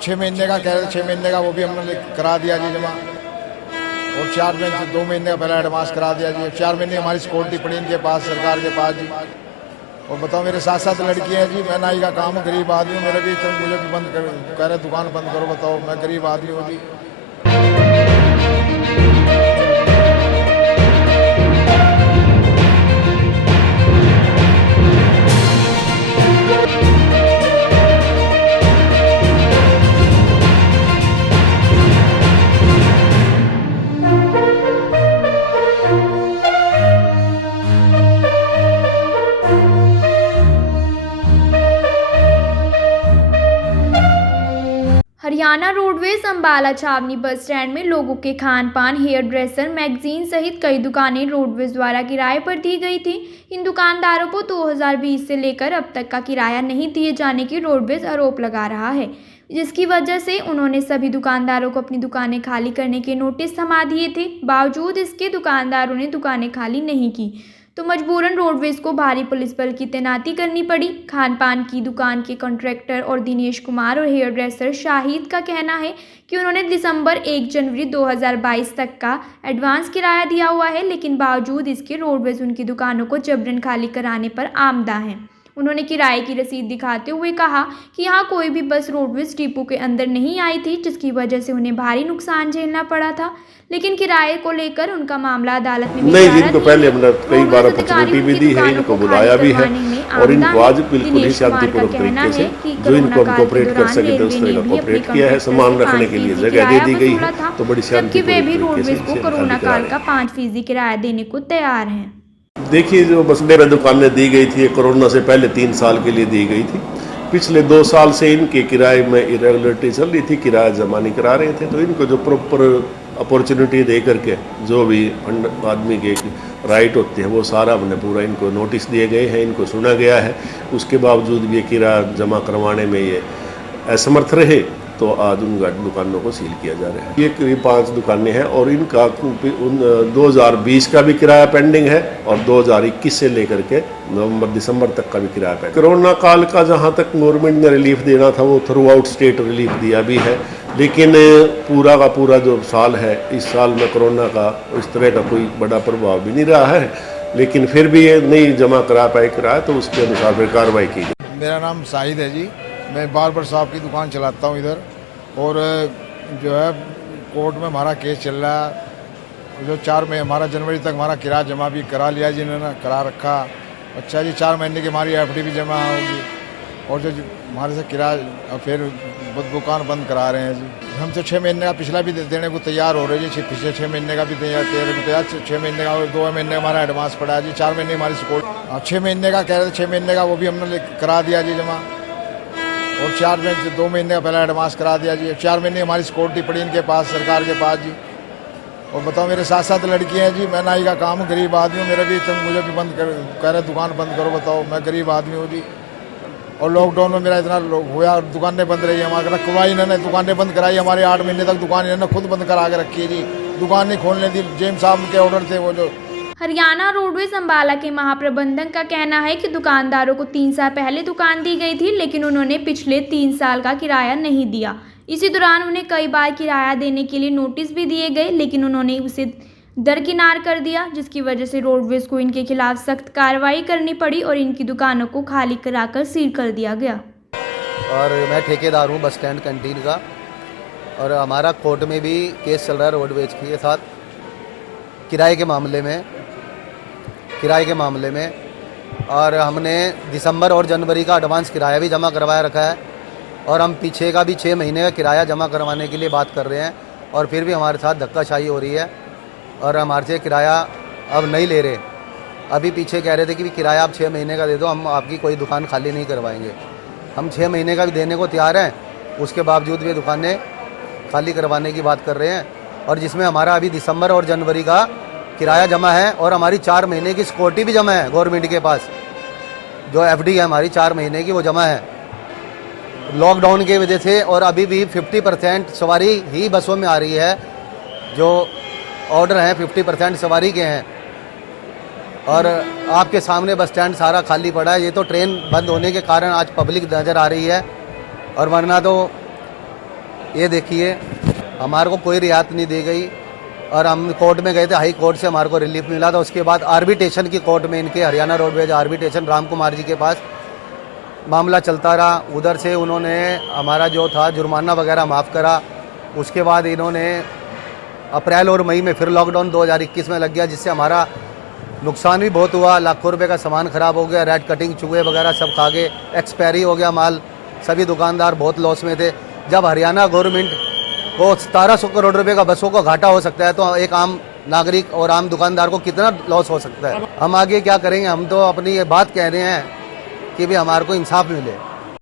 6 महीने का कह रहे थे, 6 महीने का वो भी हमने करा दिया जी जमा। और 4 महीने 2 महीने का पहले एडवांस करा दिया जी। 4 महीने हमारी सिक्योरिटी पड़ी इनके पास, सरकार के पास जी। और बताओ मेरे साथ साथ लड़कियाँ हैं जी, मैं नाई का काम गरीब आदमी हूँ, मेरा भी मुझे भी बंद कर कह रहे दुकान बंद करो। बताओ मैं गरीब आदमी हूँ जी। हरियाणा रोडवेज अंबाला छावनी बस स्टैंड में लोगों के खान पान, हेयर ड्रेसर, मैगजीन सहित कई दुकानें रोडवेज द्वारा किराए पर दी गई थी। इन दुकानदारों को 2020 से लेकर अब तक का किराया नहीं दिए जाने की रोडवेज आरोप लगा रहा है, जिसकी वजह से उन्होंने सभी दुकानदारों को अपनी दुकानें खाली करने के नोटिस थमा दिए थे। बावजूद इसके दुकानदारों ने दुकानें खाली नहीं की तो मजबूरन रोडवेज को भारी पुलिस बल की तैनाती करनी पड़ी। खान पान की दुकान के कॉन्ट्रैक्टर और दिनेश कुमार और हेयर ड्रेसर शाहिद का कहना है कि उन्होंने दिसंबर 1 जनवरी 2022 तक का एडवांस किराया दिया हुआ है, लेकिन बावजूद इसके रोडवेज उनकी दुकानों को जबरन खाली कराने पर आमदा है। उन्होंने किराए की रसीद दिखाते हुए कहा कि यहाँ कोई भी बस रोडवेज डिपो के अंदर नहीं आई थी, जिसकी वजह से उन्हें भारी नुकसान झेलना पड़ा था। लेकिन किराए को लेकर उनका मामला अदालत में नहीं, जिनको पहले हमने कई बार अपॉर्चुनिटी भी दी है, इनको बुलाया भी है और इनको आज बिल्कुल ही शांतिपूर्वक तरीके से जो इनको हम कोऑपरेट कर सके थे उस तरह का कोऑपरेट किया है। सामान रखने के लिए जगह दे दी गई है, तो बड़ी शांतिपूर्वक तरीके से कोरोना काल का 5% किराया देने को तैयार है। देखिए, जो बस दुकानें दी गई थी कोरोना से पहले 3 साल के लिए दी गई थी। पिछले 2 साल से इनके किराए में इरेगुलरिटी चल रही थी, किराया जमा नहीं करा रहे थे, तो इनको जो प्रॉपर अपॉर्चुनिटी दे करके जो भी आदमी के राइट होते हैं वो सारा हमने पूरा इनको नोटिस दिए गए हैं, इनको सुना गया है। उसके बावजूद भी ये किराया जमा करवाने में ये असमर्थ रहे, तो आज उन दुकानों को सील किया जा रहा है। ये करीब 5 दुकानें हैं और इनका 2020 का भी किराया पेंडिंग है और 2021 से लेकर के नवंबर दिसंबर तक का भी किराया पेंडिंग। कोरोना काल का जहां तक गवर्नमेंट ने रिलीफ देना था वो थ्रू आउट स्टेट रिलीफ दिया भी है, लेकिन पूरा का पूरा जो साल है, इस साल में कोरोना का इस तरह का कोई बड़ा प्रभाव भी नहीं रहा है, लेकिन फिर भी ये नहीं जमा करा पाए किराया, तो उसके अनुसार फिर कार्रवाई की गई। मेरा नाम शाहिद है जी, मैं बार्बर साहब की दुकान चलाता हूँ इधर। और जो है कोर्ट में हमारा केस चल रहा है, जो 4 में हमारा जनवरी तक हमारा किराया जमा भी करा लिया जी, इन्होंने करा रखा। अच्छा जी, 4 महीने की हमारी एफडी भी जमा होगी और जो हमारे से किराया फिर दुकान बंद करा रहे हैं जी। हम तो 6 महीने का पिछला भी देने को तैयार हो रहे जी, पिछले 6 महीने का भी तैयार 6 महीने का और 2 महीने का हमारा एडवांस पड़ा है जी। 4 महीने हमारी सपोर्ट 6 महीने का कह रहे थे, 6 महीने का वो भी हमने करा दिया जी जमा। और 4 महीने 2 महीने का पहले एडवांस करा दिया जी। 4 महीने हमारी सिक्योरिटी पड़ी इनके पास, सरकार के पास जी। और बताओ मेरे साथ साथ लड़कियाँ हैं जी, मैं नाई का काम गरीब आदमी हूँ, मेरा भी मुझे भी बंद कर कह रहे दुकान बंद करो। बताओ मैं गरीब आदमी हूँ जी। और लॉकडाउन में मेरा इतना हुआ, दुकानें बंद रही, हमारे रखवाई इन्होंने दुकानें बंद कराई हमारे 8 महीने तक दुकान इन्होंने खुद बंद करा के रखी है जी। दुकान नहीं खोलने दी, जेम साहब के ऑर्डर थे वो जो। हरियाणा रोडवेज अंबाला के महाप्रबंधक का कहना है कि दुकानदारों को 3 साल पहले दुकान दी गई थी, लेकिन उन्होंने पिछले 3 साल का किराया नहीं दिया। इसी दौरान उन्हें कई बार किराया देने के लिए नोटिस भी दिए गए, लेकिन उन्होंने उसे दरकिनार कर दिया, जिसकी वजह से रोडवेज को इनके खिलाफ सख्त कार्रवाई करनी पड़ी और इनकी दुकानों को खाली कराकर सील कर दिया गया। और मैं ठेकेदार हूँ बस स्टैंड कैंटीन का, और हमारा कोर्ट में भी केस चल रहा है रोडवेज के साथ किराए के मामले में। और हमने दिसंबर और जनवरी का एडवांस किराया भी जमा करवाया रखा है, और हम पीछे का भी 6 महीने का किराया जमा करवाने के लिए बात कर रहे हैं, और फिर भी हमारे साथ धक्काशाही हो रही है और हमारे से किराया अब नहीं ले रहे। अभी पीछे कह रहे थे कि किराया आप 6 महीने का दे दो, हम आपकी कोई दुकान खाली नहीं करवाएंगे। हम 6 महीने का भी देने को तैयार हैं, उसके बावजूद भी दुकानें खाली करवाने की बात कर रहे हैं, और जिसमें हमारा अभी दिसंबर और जनवरी का किराया जमा है और हमारी 4 महीने की सिक्योरिटी भी जमा है गवर्नमेंट के पास। जो एफडी है हमारी 4 महीने की वो जमा है लॉकडाउन की वजह से, और अभी भी 50% सवारी ही बसों में आ रही है। जो ऑर्डर हैं 50% सवारी के हैं, और आपके सामने बस स्टैंड सारा खाली पड़ा है। ये तो ट्रेन बंद होने के कारण आज पब्लिक नज़र आ रही है, और वरना तो ये देखिए, हमारे को कोई रियायत नहीं दी गई और हम कोर्ट में गए थे, हाई कोर्ट से हमारे को रिलीफ मिला था। उसके बाद आर्बिट्रेशन की कोर्ट में इनके हरियाणा रोडवेज आर्बिट्रेशन राम कुमार जी के पास मामला चलता रहा। उधर से उन्होंने हमारा जो था जुर्माना वगैरह माफ़ करा। उसके बाद इन्होंने अप्रैल और मई में फिर लॉकडाउन 2021 में लग गया, जिससे हमारा नुकसान भी बहुत हुआ। लाखों रुपए का सामान ख़राब हो गया, रेड कटिंग चूहे वगैरह सब खा गए, एक्सपायरी हो गया माल। सभी दुकानदार बहुत लॉस में थे। जब हरियाणा गवर्नमेंट को 1700 करोड़ रुपए का बसों को घाटा हो सकता है, तो एक आम नागरिक और आम दुकानदार को कितना लॉस हो सकता है। हम आगे क्या करेंगे? हम तो अपनी ये बात कह रहे हैं कि भी हमारे को इंसाफ मिले।